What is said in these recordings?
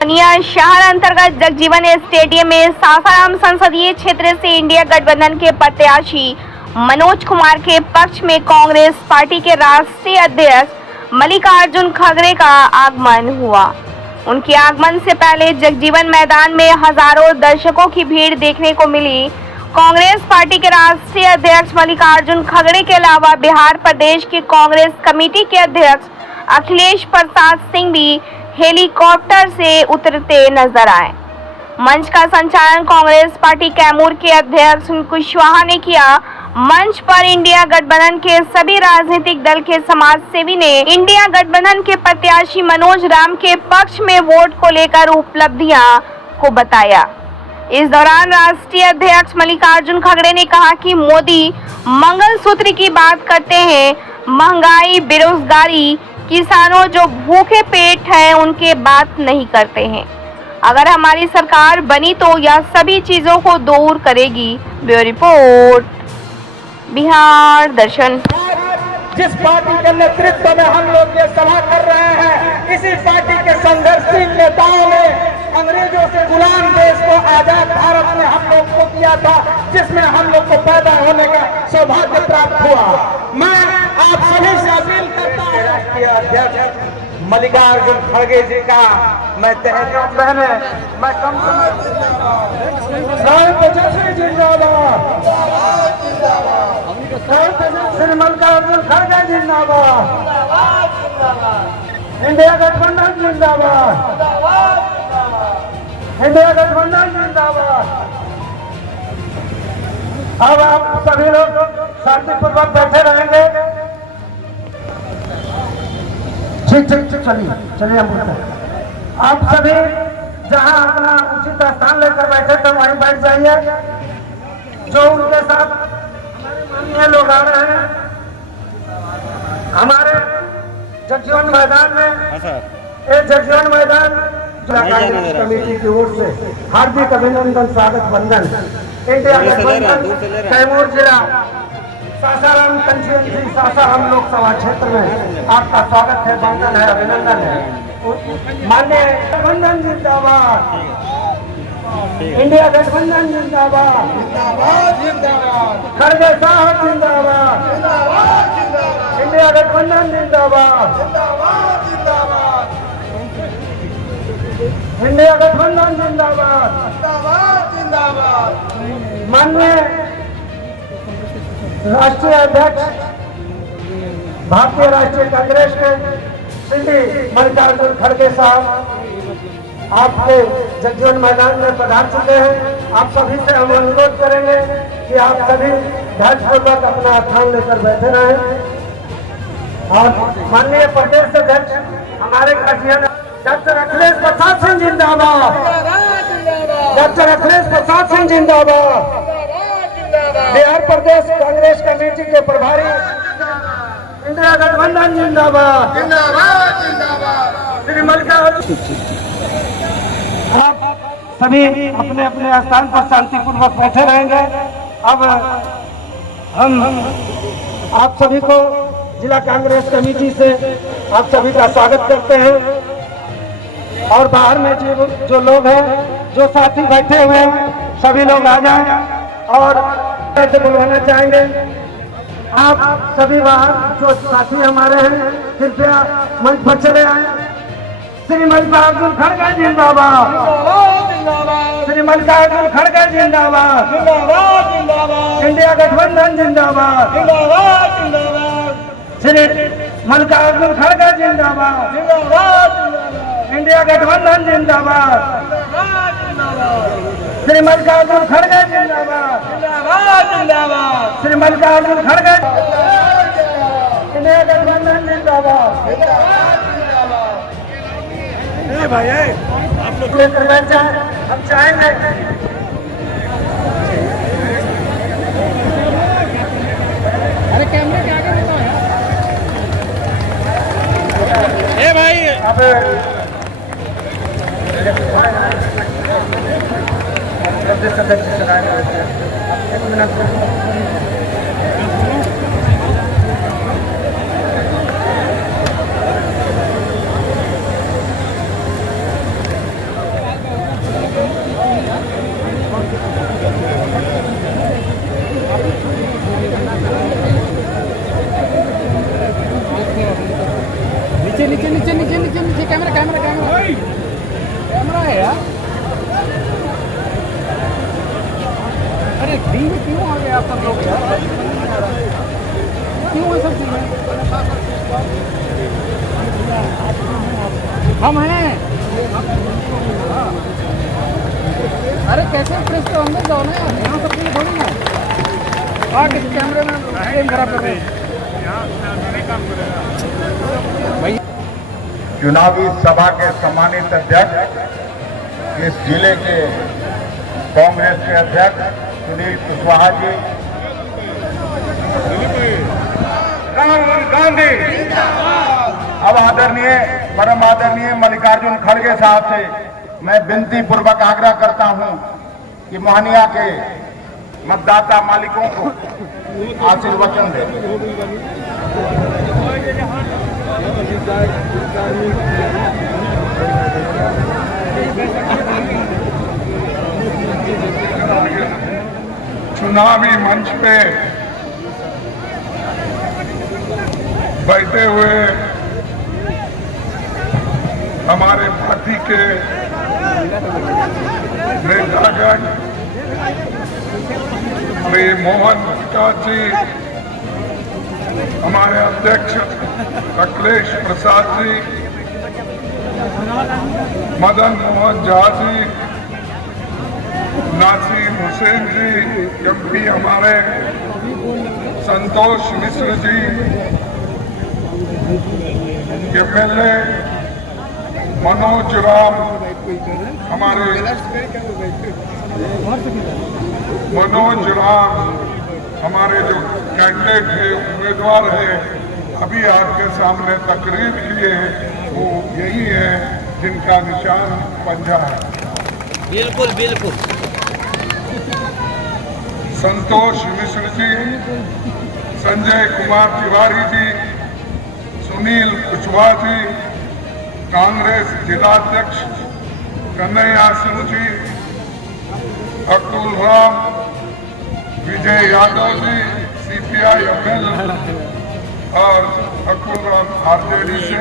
शहर अंतर्गत जगजीवन स्टेडियम में सासाराम संसदीय क्षेत्र से इंडिया गठबंधन के प्रत्याशी मनोज कुमार के पक्ष में कांग्रेस पार्टी के राष्ट्रीय अध्यक्ष मल्लिकार्जुन खड़गे का आगमन हुआ। उनके आगमन से पहले जगजीवन मैदान में हजारों दर्शकों की भीड़ देखने को मिली। कांग्रेस पार्टी के राष्ट्रीय अध्यक्ष मल्लिकार्जुन खड़गे के अलावा बिहार प्रदेश के कांग्रेस कमेटी के अध्यक्ष अखिलेश प्रसाद सिंह भी हेलीकॉप्टर से उतरते नजर आए। मंच का संचालन कांग्रेस पार्टी कैमूर के अध्यक्ष कुशवाहा ने किया। मंच पर इंडिया गठबंधन के सभी राजनीतिक दल के समाज सेवी ने इंडिया गठबंधन के प्रत्याशी मनोज राम के पक्ष में वोट को लेकर उपलब्धियां को बताया। इस दौरान राष्ट्रीय अध्यक्ष मल्लिकार्जुन खड़गे ने कहा कि मोदी मंगलसूत्र की बात करते हैं, महंगाई, बेरोजगारी, किसानों जो भूखे पेट हैं उनके बात नहीं करते हैं। अगर हमारी सरकार बनी तो यह सभी चीजों को दूर करेगी। ब्यूरो रिपोर्ट, बिहार दर्शन। जिस पार्टी के नेतृत्व में हम लोग ये सभा कर रहे हैं, इसी पार्टी के संघर्षशील नेताओं ने अंग्रेजों से गुलाम देश को आजाद भारत में हम लोग को किया था, जिसमें हम लोग को पैदा होने का सौभाग्य प्राप्त हुआ। मैं आप सभी से अपील करता हूँ, राष्ट्रीय अध्यक्ष मल्लिकार्जुन खड़गे जी का मैं तहसील बहने मैं कम श्री मल्लिकार्जुन खड़गे जिंदाबाद, इंडिया गठबंधन जिंदाबाद, इंडिया गठबंधन जिंदाबाद। अब आप सभी लोग शांतिपूर्वक बैठे रहेंगे। ठीक चलिए हम बोलते हैं। आप सभी जहां अपना उचित स्थान लेकर बैठे थे वहीं बैठ जाइए। जो उनके साथ हमारे माननीय लोग आ रहे हैं, हमारे जगजीवन मैदान में, ये जगजीवन मैदान कांग्रेस कमेटी की ओर से हार्दिक अभिनंदन, स्वागत, वंदन। इंडिया गठबंधन कैमूर जिला सासाराम कंस्टिट्यूएंसी, सासाराम लोकसभा क्षेत्र में आपका स्वागत है, वंदन है, अभिनंदन है। माननीय गठबंधन जिंदाबाद, इंडिया गठबंधन जिंदाबाद, खड़गे साहब जिंदाबाद, इंडिया गठबंधन जिंदाबाद, इंडिया गठबंधन जिंदाबाद, माननीय राष्ट्रीय अध्यक्ष भारतीय राष्ट्रीय कांग्रेस के श्री मल्लिकार्जुन खड़गे साहब आपके जगजीवन मैदान में पधार चुके हैं। आप सभी से हम अनुरोध करेंगे कि आप सभी धैर्यपूर्वक अपना स्थान लेकर बैठे रहें। और माननीय प्रदेश अध्यक्ष हमारे गार्जियन डॉक्टर अखिलेश प्रसाद सिंह जिंदाबाद, डॉक्टर अखिलेश प्रसाद सिंह जिंदाबाद, बिहार प्रदेश कांग्रेस कमेटी के प्रभारी इंडिया गठबंधन जिंदाबाद, श्री मल्लिकार्जुन। आप सभी अपने अपने स्थान पर शांतिपूर्वक बैठे रहेंगे। अब हम आप सभी को जिला कांग्रेस कमेटी से आप सभी का स्वागत करते हैं। और बाहर में जो लोग हैं, जो साथी बैठे हुए हैं, सभी लोग आ जाएं। और से बुलवाना चाहेंगे आप सभी वहाँ जो साथी हमारे हैं, कृपया मंच पर चले आए। श्री मल्लिकार्जुन खड़गे जिंदाबाद, श्री मल्लिकार्जुन खड़गे जिंदाबाद, इंडिया गठबंधन जिंदाबाद, श्री मल्लिकार्जुन खड़गे जिंदाबाद, इंडिया गठबंधन जिंदाबाद, श्री मल्लिकार्जुन खड़गे जिंदाबाद, श्री मल्लिकार्जुन खड़गे, इंडिया गठबंधन जिंदाबाद। भाई आप लोग लेकर बैठ जाए, हम चाहेंगे अरे कैमरे के आगे बताओ यार। ए भाई अब सदस्य चलाएंगे। एक मिनट नीचे नीचे नीचे नीचे नीचे कैमरा कैमरा कैमरा कैमरा है यार। अरे दिन क्यों आ गए आप सब लोग यार? क्यों है सब चीजें? हम हैं। अरे कैसे प्रेस के अंदर जाओ ना यार, यहाँ सब चीजें थोड़ी ना आगे कैमरे में फ्रेम खराब कर रहे भाई। चुनावी सभा के सम्मानित अध्यक्ष, इस जिले के कांग्रेस के अध्यक्ष सुनील कुशवाहा जी, राहुल गांधी, अब आदरणीय परम आदरणीय मल्लिकार्जुन खड़गे साहब से मैं विनती पूर्वक आग्रह करता हूं कि मोहनिया के मतदाता मालिकों को आशीर्वचन दें। चुनावी मंच पे बैठे हुए हमारे पार्टी के नेतागण श्री मोहन प्रकाश जी, हमारे अध्यक्ष अखिलेश प्रसाद जी, मदन मोहन झा जी, नासिर हुसैन जी, एमपी हमारे संतोष मिश्र जी, एमएलए मनोज राम, हमारे मनोज राम, हमारे जो कैंडिडेट है, उम्मीदवार है, अभी आपके सामने तकरीर किए हैं, वो यही है जिनका निशान पंजा है। बिल्कुल बिल्कुल। संतोष मिश्र जी, संजय कुमार तिवारी जी, सुनील कुशवाहा जी, कांग्रेस जिलाध्यक्ष कन्हैया सिंह जी, अतुल राम, विजय यादव जी सीपीआई एमएल और अतुल राम आरजेडी से,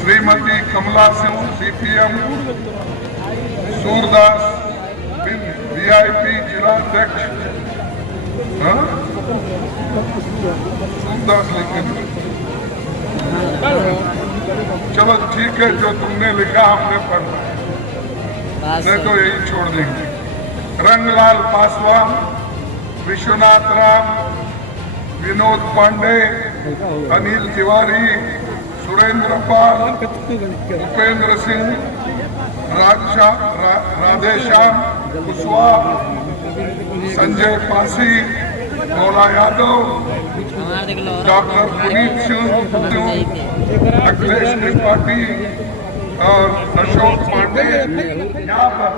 श्रीमती कमला सिंह सीपीएम, सूरदास वीआईपी जिलाध्यक्ष, सूरदास लेकिन चलो ठीक है, जो तुमने लिखा हमने पढ़ा, नहीं तो यही छोड़ देंगे। रंगलाल पासवान, विश्वनाथ राम, विनोद पांडे, अनिल तिवारी, सुरेंद्र पाल, उपेंद्र सिंह, राधेश्याम कुशवाहा, संजय पासी, भोला यादव, डॉक्टर पुनीत सिंह, अखिलेश त्रिपाठी और अशोक पांडे यहाँ पर,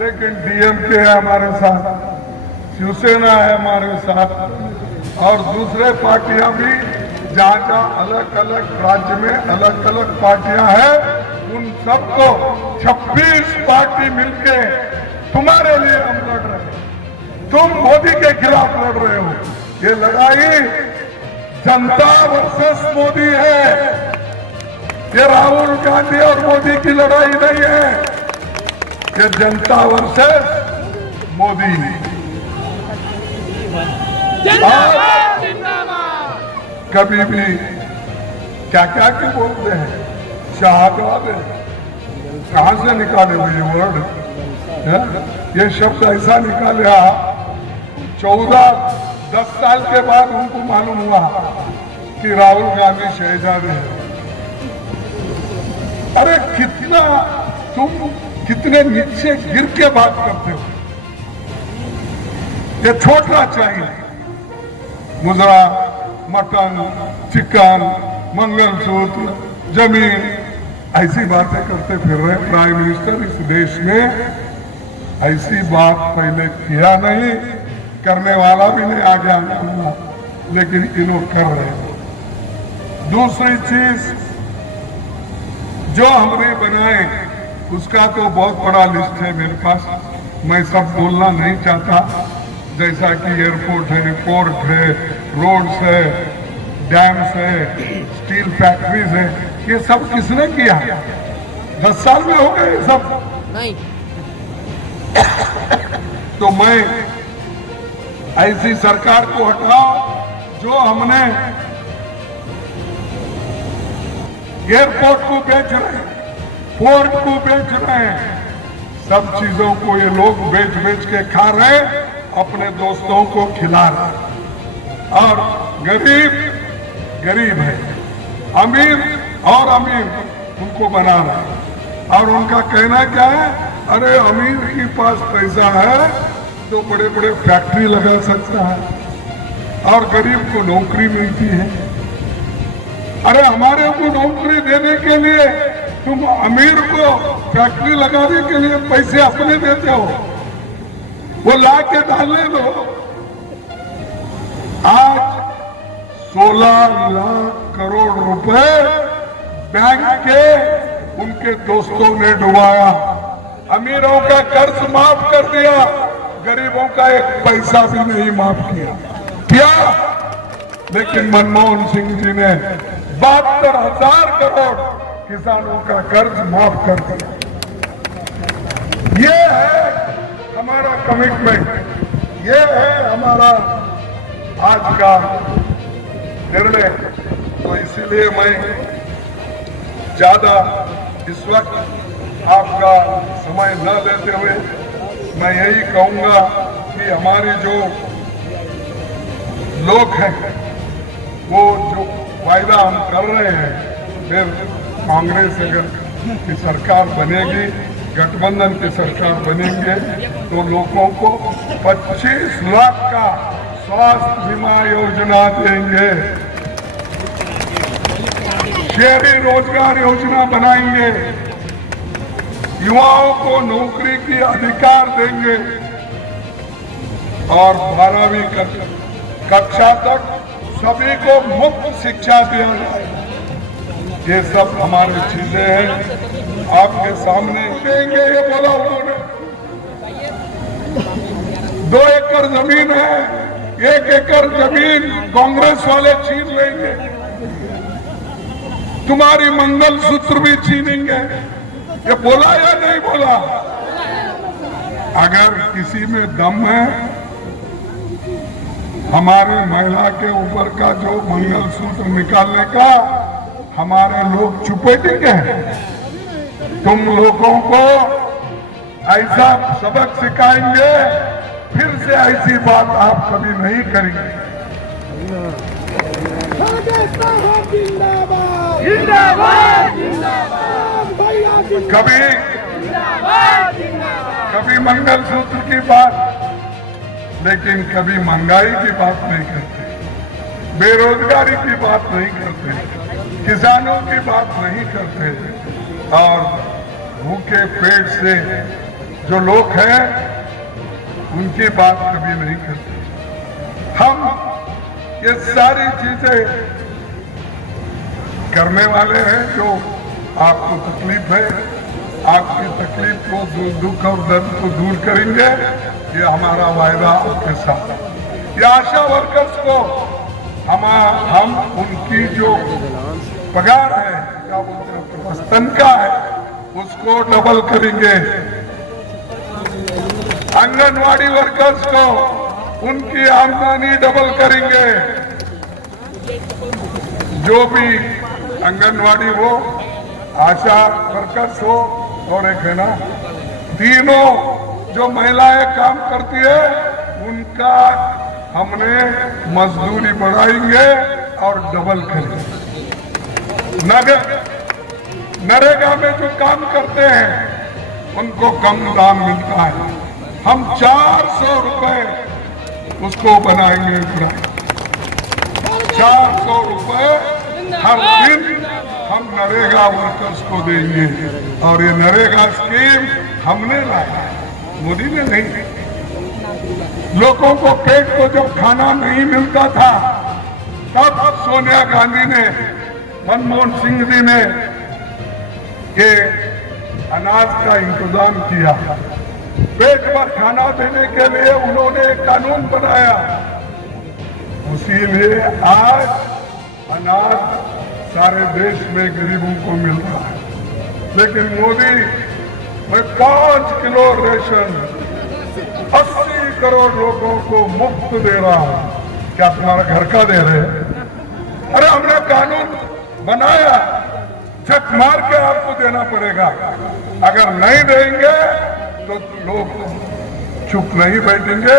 लेकिन डीएमके है हमारे साथ, शिवसेना है हमारे साथ, और दूसरे पार्टियां भी जहाँ जहाँ अलग अलग राज्य में अलग अलग पार्टियां हैं, उन सबको 26 पार्टी मिलके तुम्हारे लिए हम लड़ रहे हैं। तुम मोदी के खिलाफ लड़ रहे हो। ये लड़ाई जनता वर्सेस मोदी है, ये राहुल गांधी और मोदी की लड़ाई नहीं है, ये जनता वर्सेस मोदी। कभी भी क्या क्या क्यों बोलते हैं, शहादत कहां से निकाले हुए ये वर्ड, ये शब्द ऐसा निकाला 10 साल के बाद उनको मालूम हुआ कि राहुल गांधी शहजादे हैं। अरे कितना तुम कितने नीचे गिर के बात करते हो। ये छोड़ना चाहिए, मुजरा, मटन, चिकन, मंगलसूत्र, जमीन, ऐसी बातें करते फिर रहे। प्राइम मिनिस्टर इस देश में ऐसी बात पहले किया नहीं, करने वाला भी नहीं आगे आने वाला, लेकिन इन लोग कर रहे हैं। दूसरी चीज जो हमने बनाए उसका तो बहुत बड़ा लिस्ट है मेरे पास, मैं सब बोलना नहीं चाहता, जैसा कि एयरपोर्ट है, पोर्ट है, रोड्स है, डैम है, स्टील फैक्ट्रीज है, ये सब किसने किया? 10 साल में हो गए ये सब? नहीं। तो मैं ऐसी सरकार को हटाओ जो हमने एयरपोर्ट को बेच रहे हैं, पोर्ट को बेच रहे हैं, सब चीजों को ये लोग बेच बेच के खा रहे हैं, अपने दोस्तों को खिला रहे हैं। और गरीब गरीब है, अमीर और अमीर उनको बना रहे हैं। और उनका कहना क्या है? अरे अमीर के पास पैसा है तो बड़े बड़े फैक्ट्री लगा सकता है और गरीब को नौकरी मिलती है। अरे हमारे को नौकरी देने के लिए तुम अमीर को फैक्ट्री लगाने के लिए पैसे अपने देते हो, वो ला के डालने दो। आज 16 लाख करोड़ रुपए बैंक के उनके दोस्तों ने डुबाया, अमीरों का कर्ज माफ कर दिया, गरीबों का एक पैसा भी नहीं माफ किया। लेकिन मनमोहन सिंह जी ने 72,000 करोड़ किसानों का कर्ज माफ कर दिया। ये है हमारा कमिटमेंट, ये है हमारा आज का निर्णय। तो इसीलिए मैं ज्यादा इस वक्त आपका समय न लेते हुए मैं यही कहूंगा कि हमारे जो लोग हैं वो जो वायदा हम कर रहे हैं, फिर कांग्रेस अगर की सरकार बनेगी, गठबंधन की सरकार बनेंगे तो लोगों को 25 लाख का स्वास्थ्य बीमा योजना देंगे, शहरी रोजगार योजना बनाएंगे, युवाओं को नौकरी की अधिकार देंगे और 12वीं कक्षा तक सभी को मुफ्त शिक्षा दिया जाएगा। ये सब हमारी चीजें हैं, आपके सामने देंगे। ये बोला उन्होंने 2 एकड़ जमीन है, 1 एकड़ जमीन कांग्रेस वाले छीन लेंगे, तुम्हारी मंगलसूत्र भी छीनेंगे। ये बोला या नहीं बोला? अगर किसी में दम है, हमारी महिला के ऊपर का जो मंगलसूत्र निकालने का, हमारे लोग चुपे टिके हैं। तुम लोगों को ऐसा सबक सिखाएंगे, फिर से ऐसी बात आप कभी नहीं करेंगे। कभी मंगलसूत्र की बात, लेकिन कभी महंगाई की बात नहीं करते, बेरोजगारी की बात नहीं करते, किसानों की बात नहीं करते और भूखे पेट से जो लोग हैं उनकी बात कभी नहीं करते। हम ये सारी चीजें करने वाले हैं। जो आपको तकलीफ है, आपकी तकलीफ को, दुख और दर्द को दूर करेंगे, ये हमारा वायदा आपके साथ है। ये आशा वर्कर्स को हम उनकी जो पगार है, क्या बोलते हैं, तनख्वाह है, उसको डबल करेंगे। आंगनवाड़ी वर्कर्स को उनकी आमदनी डबल करेंगे। जो भी आंगनवाड़ी हो, आशा वर्कर्स हो और एक है ना, तीनों जो महिलाएं काम करती है उनका हमने मजदूरी बढ़ाएंगे और डबल करेंगे। नरेगा में जो काम करते हैं उनको कम दाम मिलता है, हम 400 रुपए उसको बनाएंगे। 400 रुपए हर दिन हम नरेगा वर्कर्स को देंगे और ये नरेगा स्कीम हमने लाया, मोदी ने नहीं। लोगों को पेट को जब खाना नहीं मिलता था तब सोनिया गांधी ने, मनमोहन सिंह जी ने ये अनाज का इंतजाम किया। पेट पर खाना देने के लिए उन्होंने एक कानून बनाया। इसीलिए आज अनाज सारे देश में गरीबों को मिल रहा है, लेकिन मोदी मैं 5 किलो रेशन 80 करोड़ लोगों को मुफ्त दे रहा है। क्या तुम्हारा घर का दे रहे हैं? अरे हमने कानून बनाया, झक मार के आपको देना पड़ेगा। अगर नहीं देंगे तो लोग चुप नहीं बैठेंगे,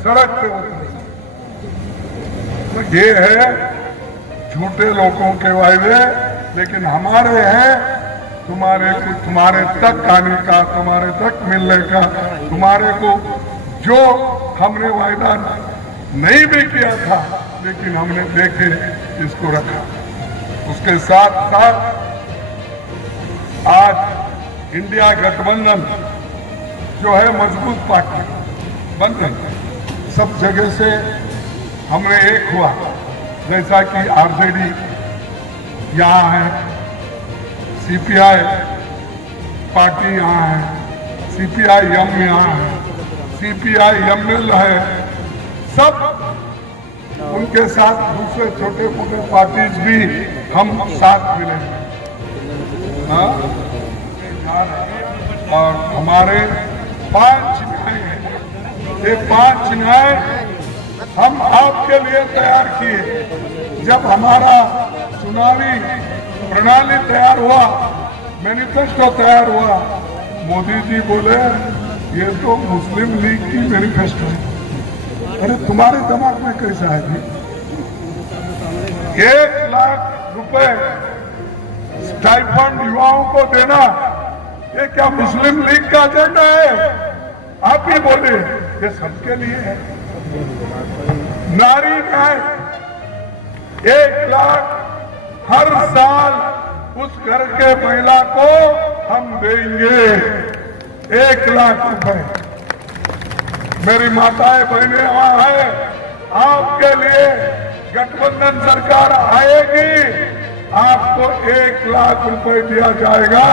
सड़क पे उतरेंगे। तो ये है झूठे लोगों के वायदे, लेकिन हमारे हैं तुम्हारे तक आने का, तुम्हारे तक मिलने का, तुम्हारे को जो हमने वायदा नहीं भी किया था लेकिन हमने देखे इसको रखा। उसके साथ साथ आज इंडिया गठबंधन जो है मजबूत पार्टी बन गई, सब जगह से हमने एक हुआ। जैसा कि आरजेडी यहाँ है, सीपीआई पार्टी यहाँ है, सीपीआई-एम यहाँ है, सीपीआई-एमएल है, सब उनके साथ दूसरे छोटे मोटे पार्टीज भी हम साथ मिले। हाँ? और हमारे 5 न्याय हैं। ये 5 न्याय हम आपके लिए तैयार किए। जब हमारा चुनावी प्रणाली तैयार हुआ, मैनिफेस्टो तैयार हुआ, मोदी जी बोले ये तो मुस्लिम लीग की मैनिफेस्टो है। अरे तुम्हारे दिमाग में कैसा है जी? 1 लाख रुपए स्टाइपेंड युवाओं को देना, ये क्या मुस्लिम लीग का एजेंडा है? आप ही बोले ये सबके लिए है। नारी न्याय 1 लाख हर साल उस घर के महिला को हम देंगे, 1 लाख रुपए। मेरी माताएं बहनें वहां है, आपके लिए गठबंधन सरकार आएगी, आपको 1 लाख रुपए दिया जाएगा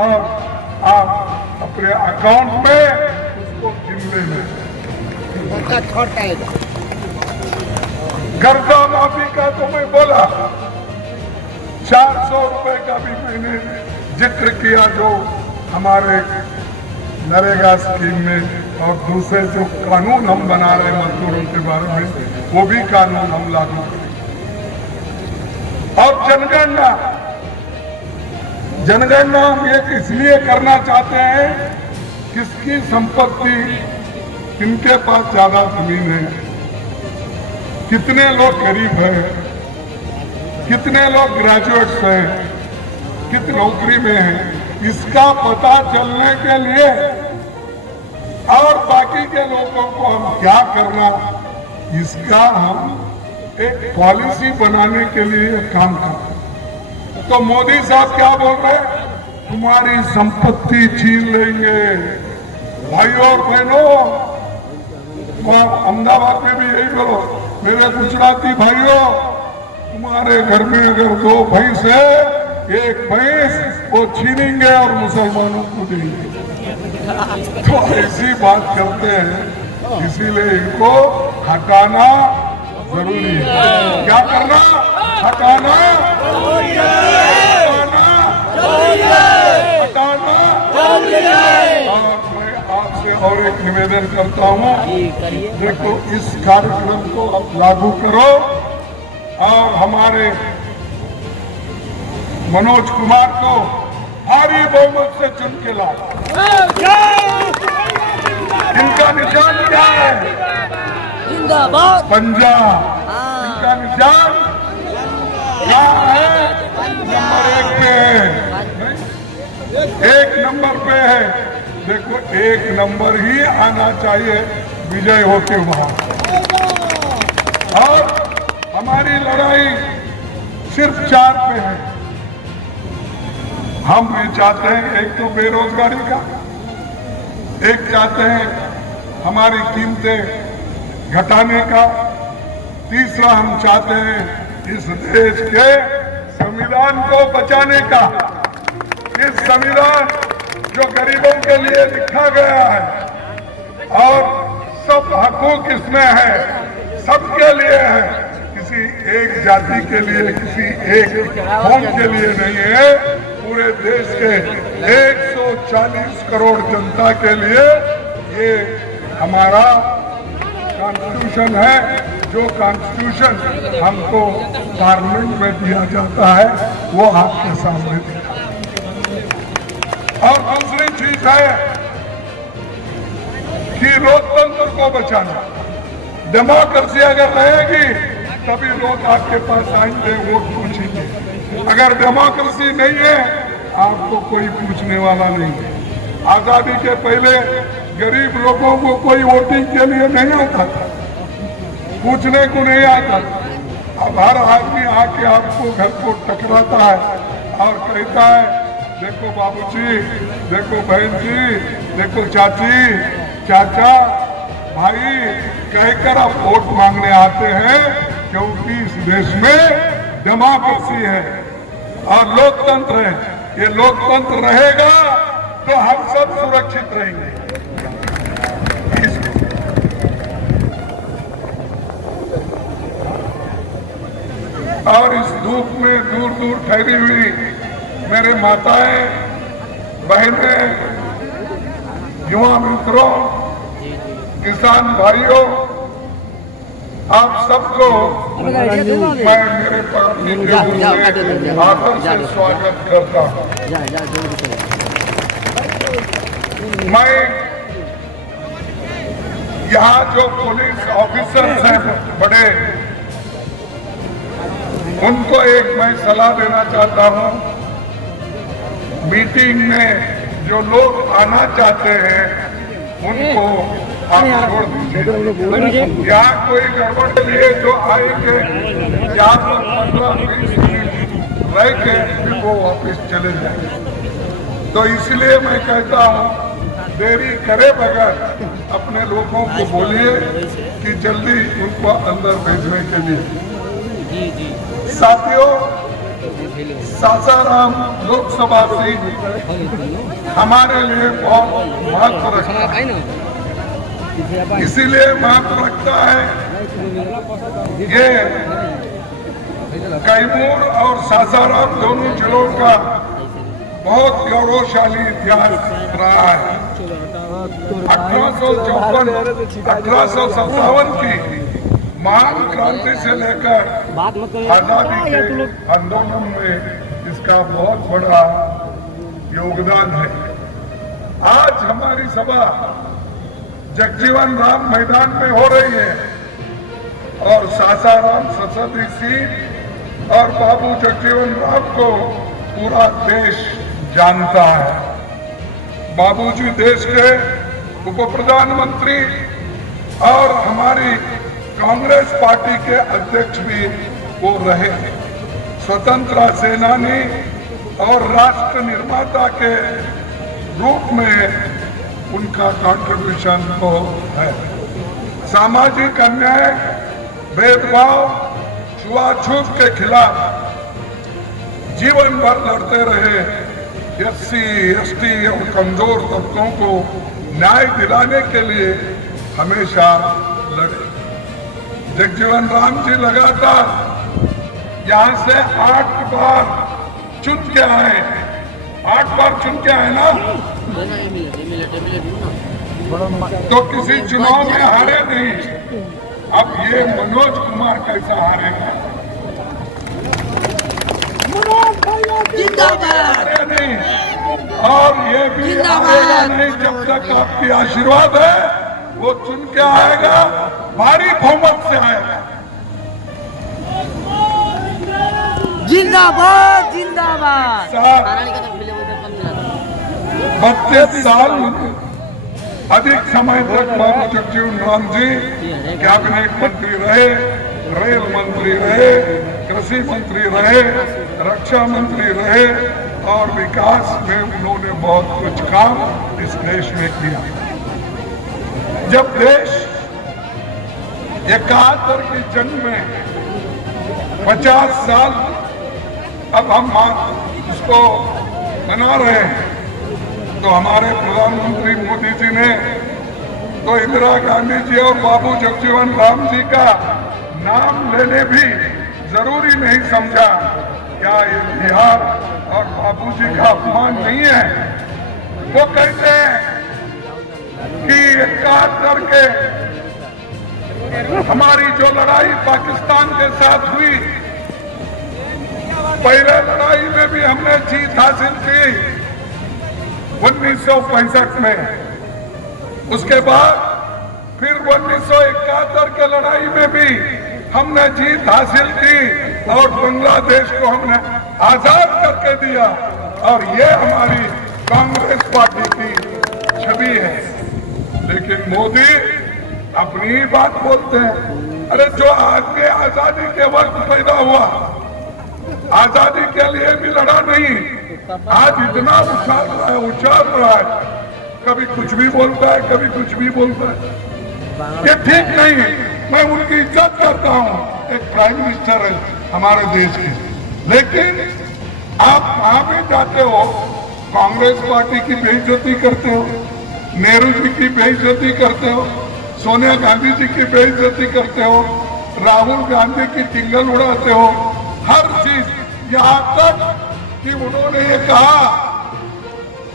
और आप अपने अकाउंट में उसको गिन लेंगे। कर्जा माफी का तो मैं बोला, 400 रुपए का भी मैंने जिक्र किया जो हमारे नरेगा स्कीम में, और दूसरे जो कानून हम बना रहे हैं मजदूरों के बारे में, वो भी कानून हम लागू करेंगे। और जनगणना हम ये इसलिए करना चाहते हैं, किसकी संपत्ति, किनके पास ज्यादा जमीन है, कितने लोग गरीब हैं, कितने लोग ग्रेजुएट्स हैं, कितनी नौकरी में हैं, इसका पता चलने के लिए और बाकी के लोगों को हम क्या करना, इसका हम एक पॉलिसी बनाने के लिए काम करते। तो मोदी साहब क्या बोल रहे हैं? तुम्हारी संपत्ति छीन लेंगे। भाइयों और बहनों, अहमदाबाद में भी यही बोलो, मेरे गुजराती भाइयों, तुम्हारे घर में अगर 2 भैंस है, 1 भैंस वो छीनेंगे और मुसलमानों को देंगे। तो ऐसी बात करते हैं, इसीलिए इनको हटाना जरूरी है। क्या करना? हटाना, हटाना। और मैं आपसे और एक निवेदन करता हूँ, देखो इस कार्यक्रम को अब लागू करो और हमारे मनोज कुमार को भारी बहुमत से चुन के लाओ। इनका निशान क्या है? जिंदाबाद पंजा। इनका निशान क्या है? नंबर 1 पे है, 1 नंबर पे है। देखो 1 नंबर ही आना चाहिए विजय होके वहां। और हमारी लड़ाई सिर्फ 4 पे है। हम ये चाहते हैं, एक तो बेरोजगारी का, एक चाहते हैं हमारी कीमतें घटाने का, तीसरा हम चाहते हैं इस देश के संविधान को बचाने का। इस संविधान जो गरीबों के लिए लिखा गया है और सब हकूक इसमें है, सबके लिए है, किसी एक जाति के लिए, किसी एक कौम के लिए नहीं है, पूरे देश के 140 करोड़ जनता के लिए ये हमारा कॉन्स्टिट्यूशन है। जो कॉन्स्टिट्यूशन हमको पार्लियामेंट में दिया जाता है वो आपके सामने दिया। और दूसरी चीज है कि लोकतंत्र को बचाना। डेमोक्रेसी अगर रहेगी तभी लोग आपके पास आएंगे, वोट पूछेंगे। अगर डेमोक्रेसी नहीं है आपको कोई पूछने वाला नहीं है। आजादी के पहले गरीब लोगों को कोई वोटिंग के लिए नहीं आता था, पूछने को नहीं आता था। अब हर आदमी आके आपको घर को टकराता है और कहता है देखो बाबूजी, देखो बहन जी, देखो चाची, चाचा, भाई, कहकर आप वोट मांगने आते हैं, क्योंकि इस देश में डेमोक्रेसी है और लोकतंत्र है। ये लोकतंत्र रहेगा तो हम सब सुरक्षित रहेंगे। और इस धूप में दूर दूर ठहरी हुई मेरे माताएं, बहनें, युवा मित्रों, किसान भाइयों, आप सबको मैं मेरे पार्टी के से आदर से स्वागत करता हूं। मैं यहाँ जो पुलिस ऑफिसर्स हैं बड़े, उनको एक मैं सलाह देना चाहता हूं। मीटिंग में जो लोग आना चाहते हैं उनको आप छोड़ दीजिए। यहाँ कोई गड़बड़ के लिए जो आएंगे, यहाँ पर 15-20 मिनट रह के फिर वो वापिस चले जाएंगे। तो इसलिए मैं कहता हूँ देरी करे बगैर अपने लोगों को बोलिए कि जल्दी उनको अंदर भेजने के लिए। साथियों, सासाराम लोकसभा सीट हमारे लिए बहुत महत्व रखता है। इसीलिए महत्व रखता है, ये कैमूर और सासाराम दोनों जिलों का बहुत गौरवशाली इतिहास रहा है। 1857 की महान क्रांति से लेकर आजादी के आंदोलन में इसका बहुत बड़ा योगदान है। आज हमारी सभा जगजीवन राम मैदान में हो रही है और सासाराम संसदीय सीट और बाबू जगजीवन राम को पूरा देश जानता है। बाबूजी देश के उप प्रधानमंत्री और हमारी कांग्रेस पार्टी के अध्यक्ष भी वो रहे। स्वतंत्रता सेनानी और राष्ट्र निर्माता के रूप में उनका कंट्रीब्यूशन तो है। सामाजिक अन्याय, भेदभाव, छुआछूत के खिलाफ जीवन भर लड़ते रहे। SC, ST और कमजोर तबकों को न्याय दिलाने के लिए हमेशा लड़े। जगजीवन राम जी लगातार यहाँ से 8 बार चुन के आए। 8 बार चुन के आए ना, तो किसी चुनाव में हारे नहीं। अब ये मनोज कुमार कैसा हारेगा? हारे नहीं, और ये भी हारेगा नहीं जब तक आपकी आशीर्वाद है। वो चुन के आएगा, भारी बहुमत से आएगा। जिंदाबाद जिंदाबाद। 32 साल अधिक समय तक बाबू जगजीवन राम जी कैबिनेट मंत्री रहे, रेल मंत्री रहे, कृषि मंत्री रहे, रक्षा मंत्री रहे और विकास में उन्होंने बहुत कुछ काम इस देश में किया। जब देश 71 की जंग में 50 साल अब हम इसको मना रहे हैं, तो हमारे प्रधानमंत्री मोदी जी ने तो इंदिरा गांधी जी और बाबू जगजीवन राम जी का नाम लेने भी जरूरी नहीं समझा। क्या ये बिहार और बाबूजी का अपमान नहीं है? वो कहते हैं कि 71 के हमारी जो लड़ाई पाकिस्तान के साथ हुई, पहले लड़ाई में भी हमने जीत हासिल की 1965 में। उसके बाद फिर 1971 के लड़ाई में भी हमने जीत हासिल की और बांग्लादेश को हमने आजाद करके दिया। और ये हमारी कांग्रेस पार्टी की छवि है। लेकिन मोदी अपनी ही बात बोलते हैं। अरे जो आदमी आजादी के वक्त पैदा हुआ, आजादी के लिए भी लड़ा नहीं, आज इतना उछाल रहा है, कभी कुछ भी बोलता है, कभी कुछ भी बोलता है। ये ठीक नहीं है। मैं उनकी इज्जत करता हूँ, एक प्राइम मिनिस्टर है हमारे देश के। लेकिन आप कहाँ भी जाते हो, कांग्रेस पार्टी की बेइज्जती करते हो, नेहरू जी की बेइज्जती करते हो, सोनिया गांधी जी की बेइज्जती करते हो, राहुल गांधी की टिंगल उड़ाते हो, हर चीज। यहाँ तक कि उन्होंने ये कहा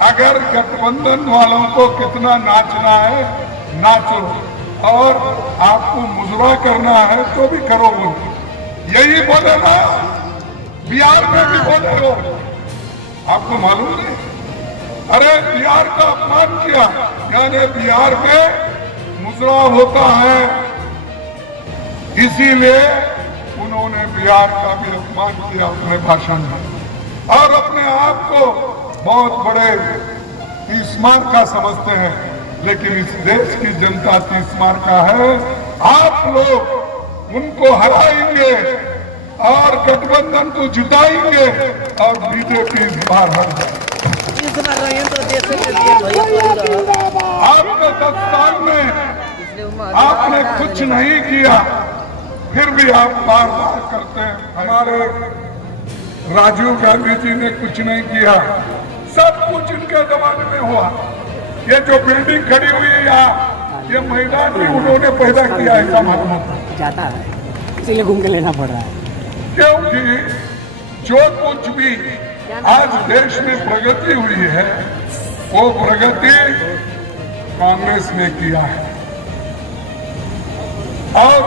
अगर गठबंधन वालों को कितना नाचना है नाचो, और आपको मुजरा करना है तो भी करो। यही बोले ना, बिहार में भी बोले हो, आपको मालूम नहीं? अरे बिहार का अपमान किया, यानी बिहार में मुजरा होता है, इसीलिए उन्होंने बिहार का भी अपमान किया अपने भाषण में और अपने आप को बहुत बड़े तीसमार का समझते हैं। लेकिन इस देश की जनता तीसमार का है। आप लोग उनको हराएंगे और गठबंधन को जिताएंगे और बीजेपी इस बार हर जाएगी। आपके 10 साल में आपने कुछ नहीं किया, फिर भी आप बार बार करते हैं। हमारे राजीव गांधी जी ने कुछ नहीं किया, सब कुछ इनके जमाने में हुआ। ये जो बिल्डिंग खड़ी हुई है यहाँ, ये मैदान भी उन्होंने पैदा किया, ऐसा मालूम जाता है, इसीलिए घूम के लेना पड़ रहा है। क्योंकि जो कुछ भी आज देश में प्रगति हुई है, वो प्रगति कांग्रेस ने किया है। और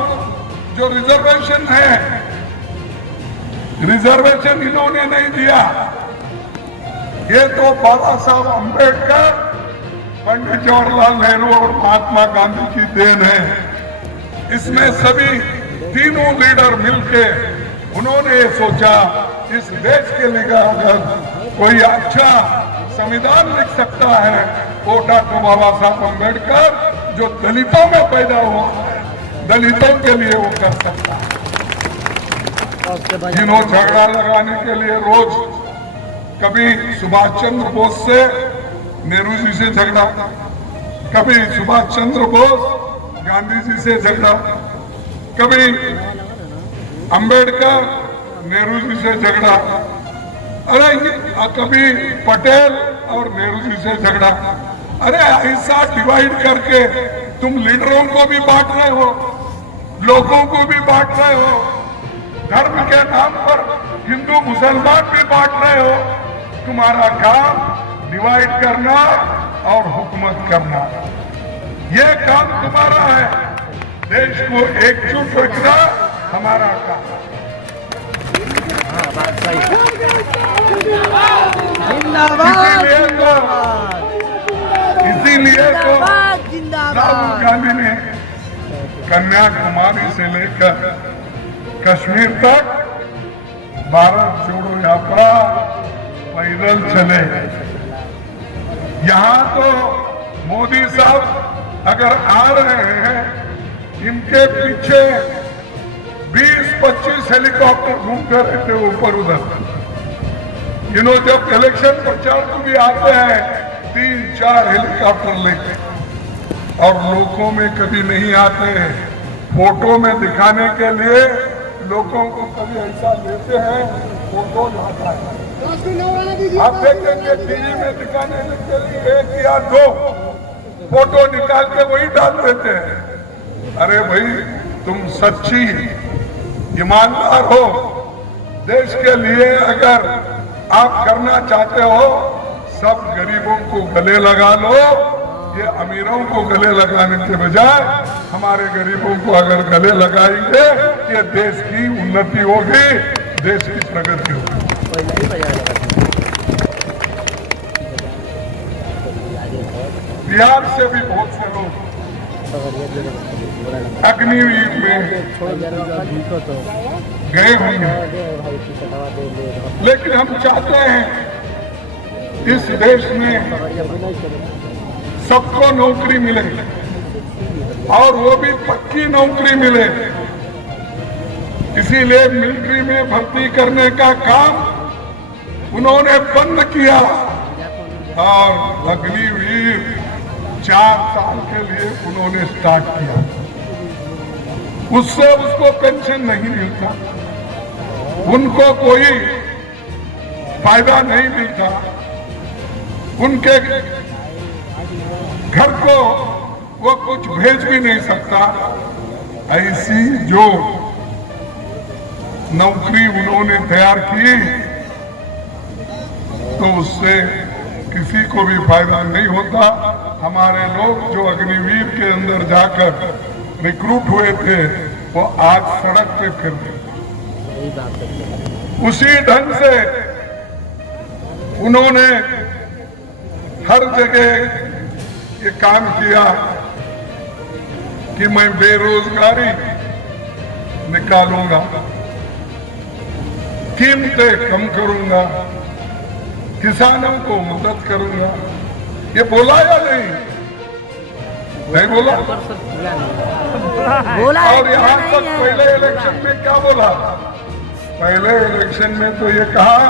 जो रिजर्वेशन है, रिजर्वेशन इन्होंने नहीं दिया। ये तो बाबा साहब अम्बेडकर, पंडित जवाहरलाल नेहरू और महात्मा गांधी की देन है। इसमें सभी तीनों लीडर मिलके उन्होंने ये सोचा, इस देश के लिए अगर कोई अच्छा संविधान लिख सकता है वो डॉक्टर बाबा साहब अम्बेडकर, जो दलितों में पैदा हुआ है, दलितों के लिए वो कर सकता है। जिन्हों झगड़ा लगाने के लिए रोज कभी सुभाष चंद्र बोस से नेहरू जी से झगड़ा, कभी सुभाष चंद्र बोस गांधी जी से झगड़ा, कभी अंबेडकर नेहरू जी से झगड़ा, अरे कभी पटेल और नेहरू जी से झगड़ा। अरे ऐसा डिवाइड करके तुम लीडरों को भी बांट रहे हो, लोगों को भी बांट रहे हो, धर्म के नाम पर हिंदू मुसलमान भी बांट रहे हो। तुम्हारा काम डिवाइड करना और हुकूमत करना, ये काम तुम्हारा है। देश को एकजुट रखना हमारा काम। इसीलिए तो राहुल गांधी ने कन्याकुमारी से लेकर कश्मीर तक भारत जोड़ो यात्रा पैदल चले। यहाँ तो मोदी साहब अगर आ रहे हैं, इनके पीछे 20-25 हेलीकॉप्टर घूमते रहते ऊपर उधर। जब इलेक्शन प्रचार को भी आते हैं 3-4 हेलीकॉप्टर लेके, और लोगों में कभी नहीं आते, फोटो में दिखाने के लिए लोगों को कभी ऐसा लेते हैं, फोटो जाता है। आप देखेंगे टीवी में दिखाने के लिए 1 या 2 फोटो निकाल के वही डाल देते हैं। अरे भाई, तुम सच्ची ईमानदार हो, देश के लिए अगर आप करना चाहते हो, सब गरीबों को गले लगा लो। ये अमीरों को गले लगाने के बजाय हमारे गरीबों को अगर गले लगाएंगे, ये देश की उन्नति होगी, देश की प्रगति होगी। बिहार से भी बहुत से लोग अग्निवीर में गए होंगे, लेकिन हम चाहते हैं इस देश में सबको नौकरी मिले और वो भी पक्की नौकरी मिले। इसीलिए मिलिट्री में भर्ती करने का काम उन्होंने बंद किया और अग्निवीर 4 साल के लिए उन्होंने स्टार्ट किया। उससे उसको पेंशन नहीं मिलता, उनको कोई फायदा नहीं मिलता, उनके घर को वो कुछ भेज भी नहीं सकता। ऐसी जो नौकरी उन्होंने तैयार की, तो उससे किसी को भी फायदा नहीं होता। हमारे लोग जो अग्निवीर के अंदर जाकर रिक्रूट हुए थे, वो आज सड़क पे फिर रहे। उसी ढंग से उन्होंने हर जगह ये काम किया कि मैं बेरोजगारी निकालूंगा, कीमतें कम करूंगा, किसानों को मदद करूंगा। ये बोला या नहीं? नहीं बोला? और यहाँ तक पहले इलेक्शन में क्या बोला? पहले इलेक्शन में तो ये कहा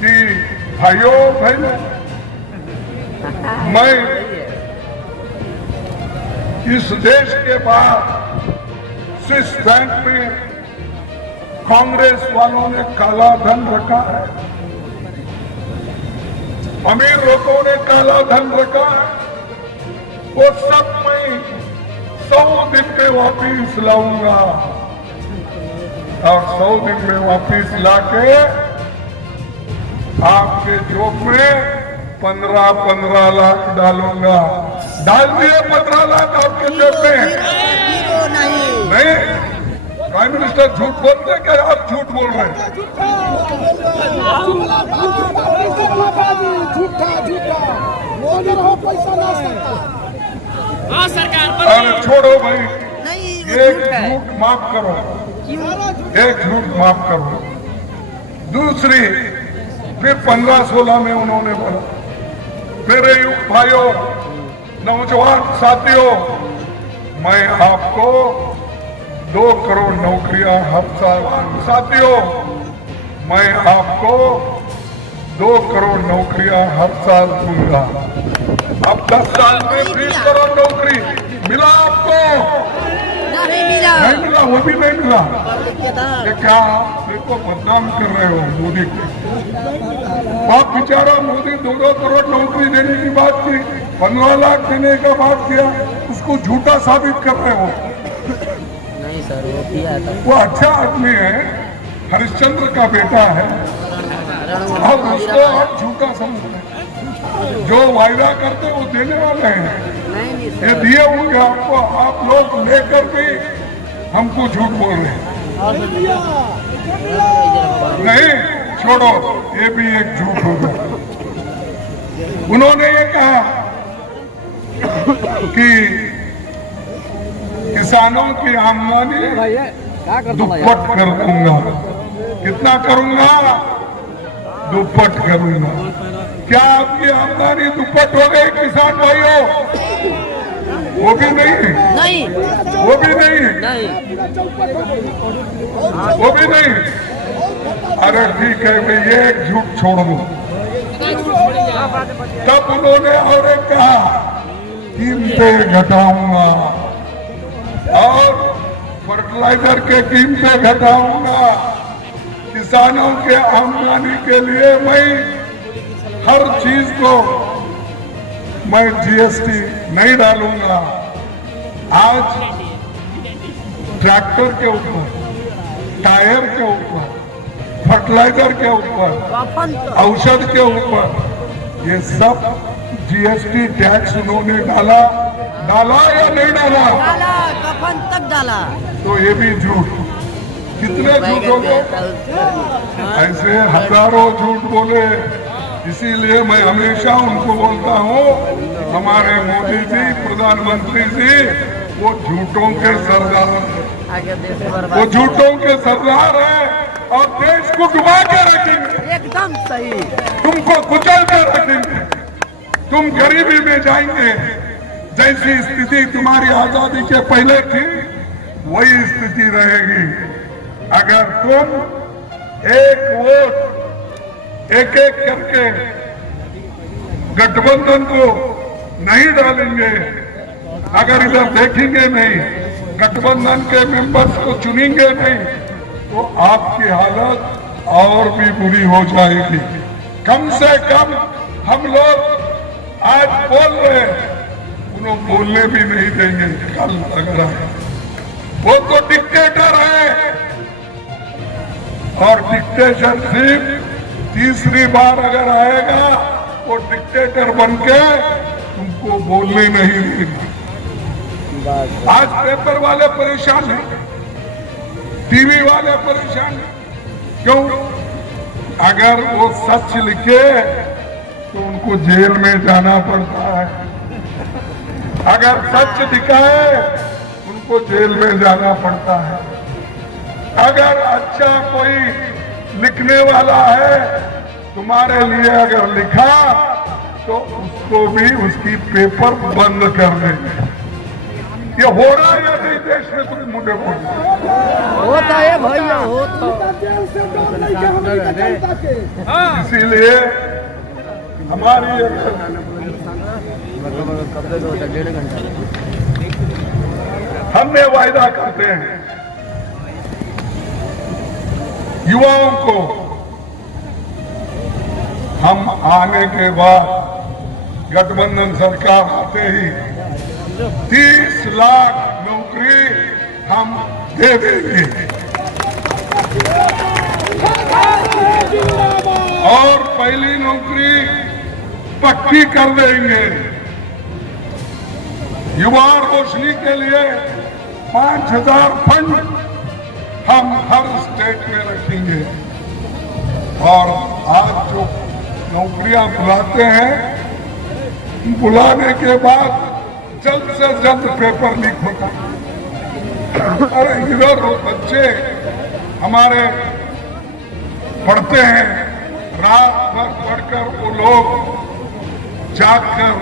कि भाइयों बहनों, मैं इस देश के बाद स्विस बैंक में कांग्रेस वालों ने काला धन रखा है, अमीर लोगों ने काला धन रखा है, वो सब मैं 100 दिन में वापिस लाऊंगा और 100 दिन में वापिस लाके आपके जेब में 15-15 लाख डालूंगा। डाल दिए 15 लाख आपके जेब में? नहीं। प्राइम मिनिस्टर झूठ बोलते क्या? आप झूठ बोल रहे हैं। अरे छोड़ो भाई, एक झूठ माफ करो, एक झूठ माफ करो। दूसरी फिर 15-16 में उन्होंने बोला, मेरे युवा भाइयों, नौजवान साथियों, मैं आपको 2 करोड़ नौकरियां हर साल, साथियों मैं आपको 2 करोड़ नौकरियां हर साल दूंगा। अब 10 साल में 20 करोड़ नौकरी मिला आपको? नहीं मिला, वो भी नहीं मिला। क्या आप देखो बदनाम कर रहे हो मोदी को? आप बेचारा मोदी 2 करोड़ नौकरी देने की बात की, 15 लाख देने का बात किया, उसको झूठा साबित कर रहे हो। नहीं सर, वो किया था। वो अच्छा आदमी है, हरिश्चंद्र का बेटा है, और उसको आप झूठा समझ रहे हैं। जो वायदा करते वो देने वाले हैं, ये दिए होंगे आपको, आप लोग लेकर भी हमको झूठ बोल रहे हैं। नहीं, छोड़ो, ये भी एक झूठ होगा। उन्होंने ये कहा कि किसानों की आमदनी दुप्पट कर दूंगा। कितना करूंगा? दुप्पट करूंगा। क्या आपकी आमदनी दुप्पट हो गई किसान भाइयों? वो भी नहीं, वो भी नहीं, वो भी नहीं। अरे ठीक है, मैं ये एक झूठ छोड़ दूं। तब उन्होंने और एक कहा, कीमतें घटाऊंगा और फर्टिलाइजर के कीमतें घटाऊंगा। किसानों के आमदनी के लिए मैं हर चीज को मैं जीएसटी नहीं डालूंगा। आज ट्रैक्टर के ऊपर, टायर के ऊपर, फर्टिलाइजर के ऊपर, औषध के ऊपर, ये सब जीएसटी टैक्स उन्होंने डाला या नहीं डाला? डाला, कफन तक डाला। तो ये भी झूठ। कितने झूठ हो गए? ऐसे हजारों झूठ बोले। इसीलिए मैं हमेशा उनको बोलता हूँ, हमारे मोदी जी, प्रधानमंत्री जी, वो झूठों के सरदार, वो झूठों के सरदार है और देश को डुबा के रखेंगे। एकदम सही। तुमको कुचल के रखेंगे, तुम गरीबी में जाएंगे। जैसी स्थिति तुम्हारी आजादी के पहले थी, वही स्थिति रहेगी। अगर तुम एक वोट एक एक करके गठबंधन को नहीं डालेंगे, अगर इधर देखेंगे नहीं, गठबंधन के मेंबर्स को चुनेंगे नहीं, तो आपकी हालत और भी बुरी हो जाएगी। कम से कम हम लोग आज बोल रहे हैं, उन्हें बोलने भी नहीं देंगे कल अगर आए। वो तो डिक्टेटर है और डिक्टेटरशिप तीसरी बार अगर आएगा, वो डिक्टेटर बनके तुमको बोलने नहीं देगा। आज पेपर वाले परेशान हैं, टीवी वाले परेशान हैं। क्यों? अगर वो सच लिखे तो उनको जेल में जाना पड़ता है, अगर सच दिखाए उनको जेल में जाना पड़ता है। अगर अच्छा कोई लिखने वाला है तुम्हारे लिए अगर लिखा, तो उसको भी उसकी पेपर बंद कर देंगे। ये हो रहा है या नहीं देश में? तुम मुझे बोलो। होता है भैया, होता। इसीलिए हमारी हमने वायदा करते हैं युवाओं को, हम आने के बाद गठबंधन सरकार आते ही 30 लाख नौकरी हम दे देंगे और पहली नौकरी पक्की कर देंगे। युवा रोशनी के लिए 5000 फंड हम हर स्टेट में रखेंगे और आज जो नौकरियां बुलाते हैं, बुलाने के बाद जल्द से जल्द पेपर लीक होता है। अरे इधर बच्चे हमारे पढ़ते हैं, रात भर पढ़कर वो लोग जागकर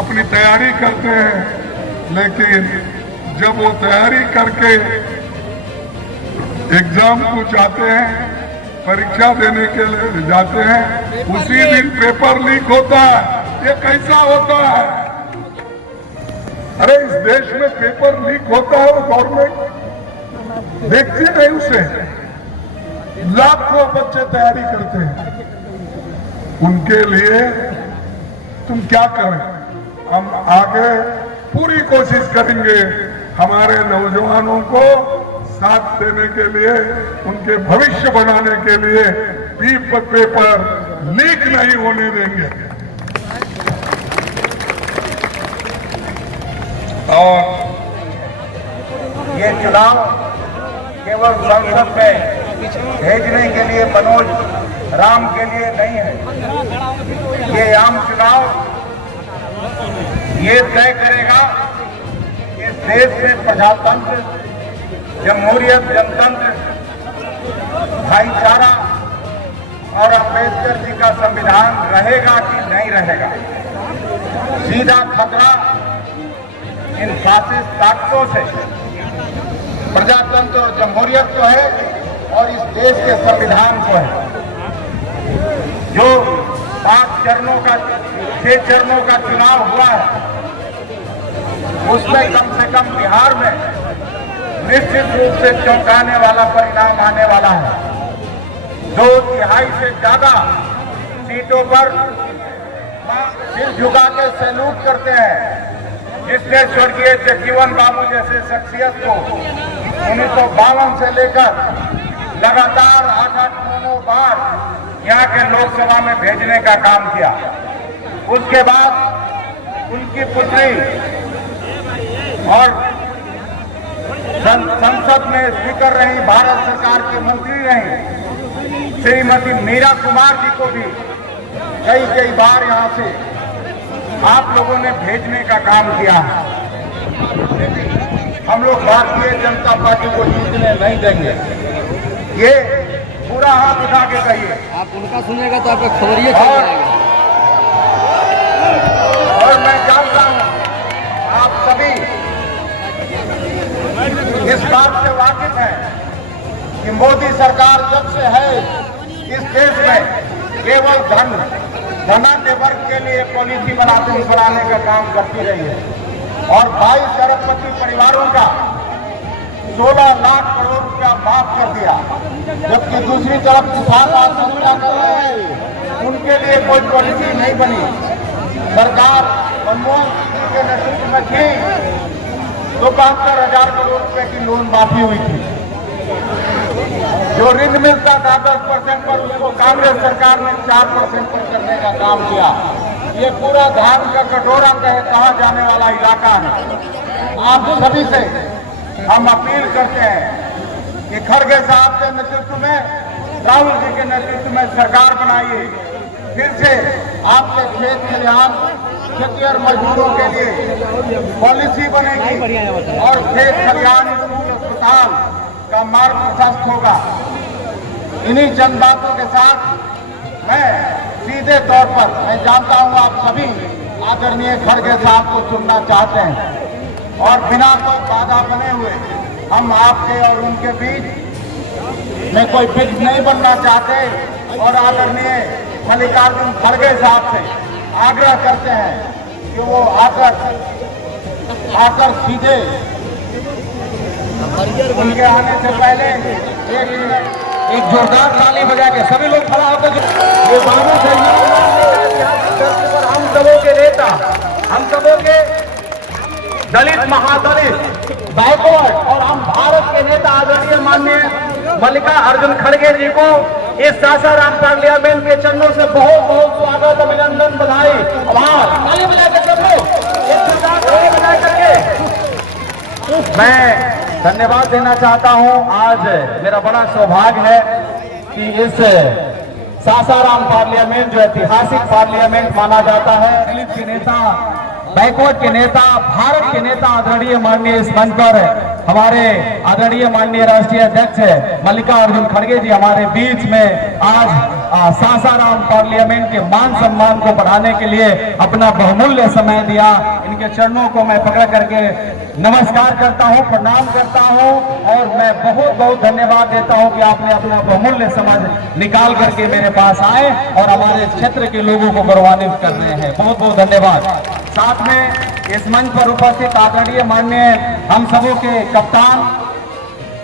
अपनी तैयारी करते हैं, लेकिन जब वो तैयारी करके एग्जाम को जाते हैं, परीक्षा देने के लिए जाते हैं, उसी दिन पेपर लीक होता है। ये कैसा होता है? अरे इस देश में पेपर लीक होता है, वो गवर्नमेंट देखती नहीं उसे। लाखों बच्चे तैयारी करते हैं, उनके लिए तुम क्या करें? हम आगे पूरी कोशिश करेंगे हमारे नौजवानों को साथ देने के लिए, उनके भविष्य बनाने के लिए पेपर लीक नहीं होने देंगे। और ये चुनाव केवल संसद में भेजने के लिए, मनोज राम के लिए नहीं है। ये आम चुनाव ये तय करेगा कि देश में प्रजातंत्र, जमहूरियत, जनतंत्र, भाईचारा और अम्बेडकर जी का संविधान रहेगा कि नहीं रहेगा। सीधा खतरा इन फासिस्ट ताकतों से प्रजातंत्र और जमहूरियत को है और इस देश के संविधान को है। जो 6 चरणों का चुनाव हुआ है, उसमें कम से कम बिहार में निश्चित रूप से चौंकाने वाला परिणाम आने वाला है। 2/3 से ज्यादा सीटों पर सिर झुका के सैल्यूट करते हैं, जिसने स्वर्गीय जगजीवन रामू जैसे शख्सियत को 1952 से लेकर लगातार 8-9 बार यहाँ के लोकसभा में भेजने का काम किया। उसके बाद उनकी पुत्री और संसद में स्पीकर रही, भारत सरकार के मंत्री रही श्रीमती मीरा कुमार जी को भी कई बार यहाँ से आप लोगों ने भेजने का काम किया है। हम लोग भारतीय जनता पार्टी को जीतने नहीं देंगे, ये पूरा हाथ उठा के कहिए। आप उनका सुनेगा तो आपका खबरिए और मैं जानता हूँ आप सभी इस बात से वाकिफ हैं कि मोदी सरकार जब से है इस देश में केवल धनाढ्य वर्ग के लिए पॉलिसी बनाने का काम करती रही है और 22 अरबपति परिवारों का 16 लाख करोड़ रुपया माफ कर दिया, जबकि दूसरी तरफ किसान आत्महत्या कर रहे हैं, उनके लिए कोई पॉलिसी नहीं बनी। सरकार मनमोहन सिंह के नेतृत्व में थी तो 72,000 करोड़ रुपए की लोन माफी हुई थी। जो ऋण मिलता था 10% पर, उसको कांग्रेस सरकार ने 4% पर करने का काम किया। ये पूरा धान का कटोरा कहा जाने वाला इलाका है। आप सभी से हम अपील करते हैं कि खड़गे साहब के नेतृत्व में, राहुल जी के नेतृत्व में सरकार बनाइए। फिर से आपके खेत खलिहान खेतिहर मजदूरों के लिए पॉलिसी बनेगी और खेत खलिहान स्कूल अस्पताल का मार्ग प्रशस्त होगा। इन्हीं चंद बातों के साथ मैं सीधे तौर पर, मैं जानता हूं आप सभी आदरणीय खड़गे साहब को चुनना चाहते हैं और बिना कोई बाधा बने हुए हम आपके और उनके बीच में कोई फिक्स नहीं बनना चाहते और आदरणीय मल्लिकार्जुन खड़गे साहब से आग्रह करते हैं कि वो आकर सीधे उनके आने से पहले एक जोरदार ताली बजा के सभी लोग खड़ा होकर ये बाबू पर हम सबों के नेता, हम सबों के दलित महादलित बैकवर्ड और हम भारत के नेता आदरणीय माननीय मल्लिकार्जुन खड़गे जी को इस सासाराम पार्लियामेंट के चरणों से बहुत बहुत स्वागत, अभिनंदन, बधाई, आभार। ताली बजा के सब लोग ताली बजा करके मैं धन्यवाद देना चाहता हूं। आज मेरा बड़ा सौभाग्य है कि इस सासाराम पार्लियामेंट जो ऐतिहासिक पार्लियामेंट माना जाता है, दलित के नेता, बैकवर्ड के नेता, भारत के नेता आदरणीय माननीय इस मंच पर हमारे आदरणीय माननीय राष्ट्रीय अध्यक्ष मल्लिकार्जुन खड़गे जी हमारे बीच में आज सासाराम पार्लियामेंट के मान सम्मान को बढ़ाने के लिए अपना बहुमूल्य समय दिया। इनके चरणों को मैं पकड़ करके नमस्कार करता हूं, प्रणाम करता हूं और मैं बहुत बहुत धन्यवाद देता हूं कि आपने अपना बहुमूल्य समय निकाल करके मेरे पास आए और हमारे क्षेत्र के लोगों को गौरवान्वित कर रहे हैं। बहुत बहुत धन्यवाद। साथ में इस मंच पर उपस्थित आदरणीय माननीय हम सबों के कप्तान,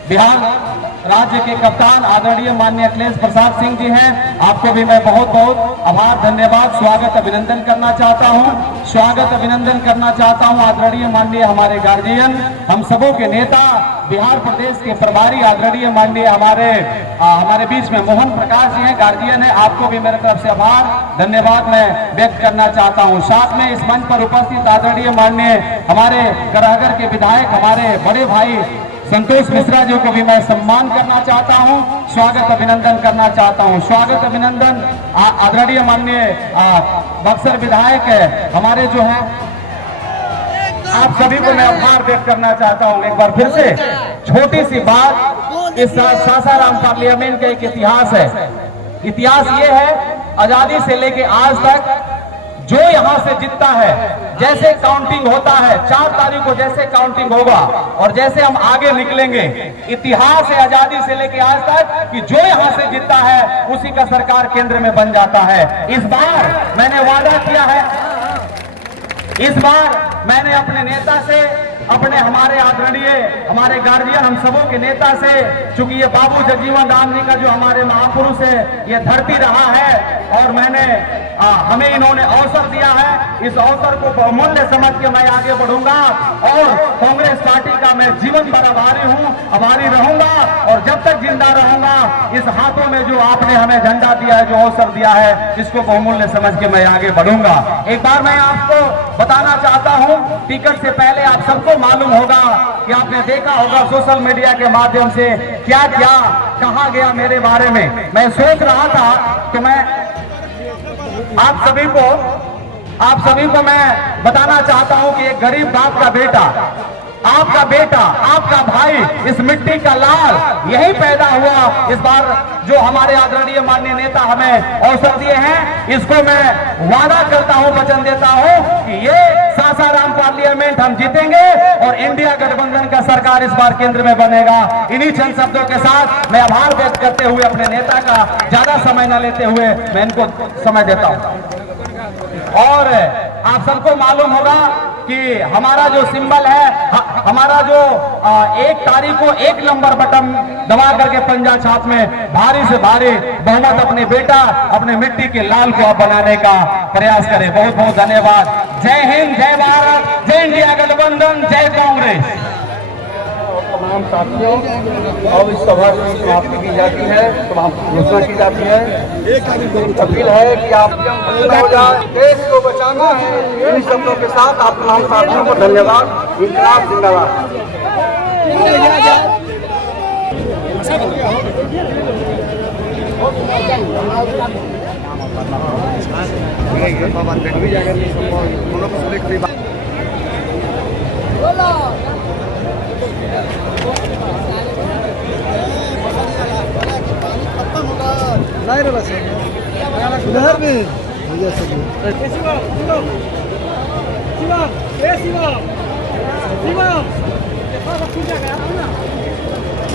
बिहार राज्य के कप्तान आदरणीय माननीय अखिलेश प्रसाद सिंह जी हैं, आपको भी मैं बहुत बहुत आभार, धन्यवाद, स्वागत, अभिनंदन करना चाहता हूं। स्वागत अभिनंदन करना चाहता हूं आदरणीय माननीय हमारे गार्जियन, हम सबों के नेता, बिहार प्रदेश के प्रभारी आदरणीय माननीय हमारे बीच में मोहन प्रकाश जी हैं, गार्जियन है, आपको भी मेरे तरफ से आभार, धन्यवाद मैं व्यक्त करना चाहता हूं। साथ में इस मंच पर उपस्थित आदरणीय माननीय हमारे कराहगर के विधायक, हमारे बड़े भाई संतोष मिश्रा जी को भी मैं सम्मान करना चाहता हूं, स्वागत अभिनंदन करना चाहता हूं। स्वागत अभिनंदन आदरणीय माननीय बक्सर विधायक हमारे जो हैं, आप सभी को मैं आभार व्यक्त करना चाहता हूं। एक बार फिर से छोटी सी बात, इस सासाराम पार्लियामेंट का एक इतिहास है। इतिहास ये है, आजादी से लेके आज तक जो यहां से जीतता है, जैसे काउंटिंग होता है 4 तारीख को जैसे काउंटिंग होगा और जैसे हम आगे निकलेंगे, इतिहास है आजादी से लेके आज तक कि जो यहां से जीतता है उसी का सरकार केंद्र में बन जाता है। इस बार मैंने वादा किया है, इस बार मैंने अपने नेता से अपने हमारे आदरणीय हमारे गार्जियन हम सबों के नेता से, चूंकि ये बाबू जगजीवन राम जी का जो हमारे महापुरुष है, ये धरती रहा है और हमें इन्होंने अवसर दिया है। इस अवसर को बहुमूल्य समझ के मैं आगे बढ़ूंगा और कांग्रेस पार्टी का मैं जीवन भर आभारी हूं, आभारी रहूंगा और जब तक जिंदा रहूंगा इस हाथों में जो आपने हमें झंडा दिया है, जो अवसर दिया है, इसको बहुमूल्य समझ के मैं आगे बढ़ूंगा। एक बार मैं आपको बताना चाहता हूं, टिकट से पहले आप सबको मालूम होगा कि आपने देखा होगा सोशल मीडिया के माध्यम से क्या क्या कहा गया मेरे बारे में। मैं सोच रहा था कि मैं आप सभी को मैं बताना चाहता हूं कि एक गरीब बाप का बेटा, आपका भाई, इस मिट्टी का लाल यही पैदा हुआ। इस बार जो हमारे आदरणीय माननीय नेता हमें अवसर दिए हैं, इसको मैं वादा करता हूं, वचन देता हूं कि ये सासाराम पार्लियामेंट हम जीतेंगे और इंडिया गठबंधन का सरकार इस बार केंद्र में बनेगा। इन्हीं चंद शब्दों के साथ मैं आभार व्यक्त करते हुए अपने नेता का ज्यादा समय न लेते हुए मैं इनको समय देता हूं। और आप सबको मालूम होगा कि हमारा जो सिंबल है, हमारा जो 1 तारीख को 1 नंबर बटन दबा करके पंजा छाप में भारी से भारी बहुमत अपने बेटा, अपने मिट्टी के लाल को बनाने का प्रयास करें। बहुत बहुत धन्यवाद। जय हिंद, जय भारत, जय इंडिया गठबंधन, जय कांग्रेस। तमाम साथियों, और इस सभा की समाप्ति की जाती है, तमाम घोषणा की जाती है। अपील है कि आप हो जाए, देश को बचाना है। इन शब्दों के साथ आप तमाम साथियों को धन्यवाद। इनकलाब जिंदाबाद। नहीं रे बस उधर भी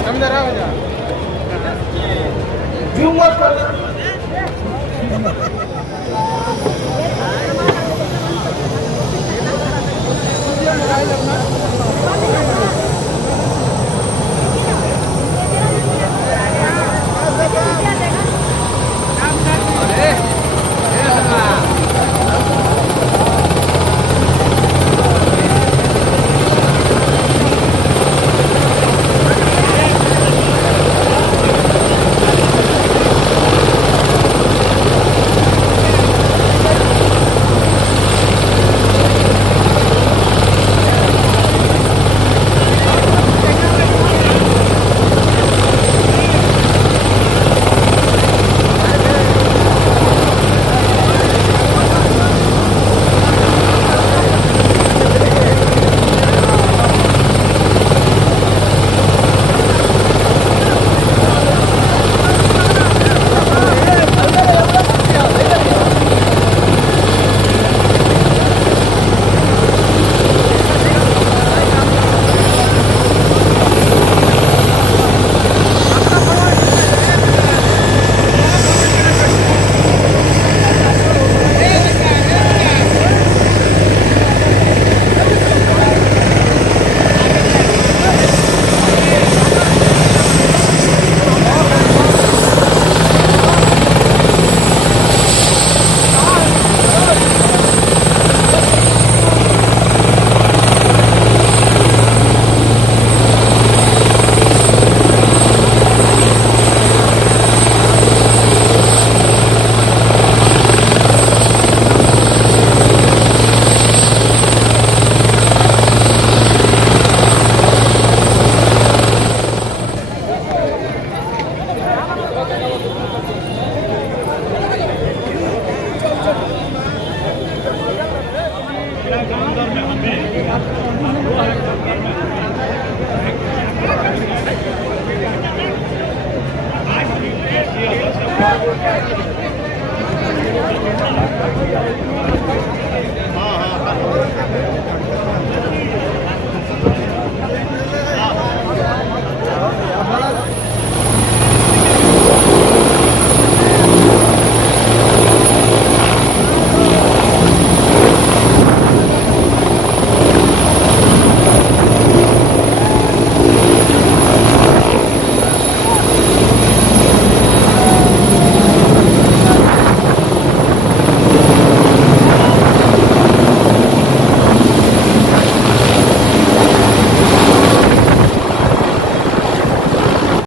अंदर आ जा। क्यों मत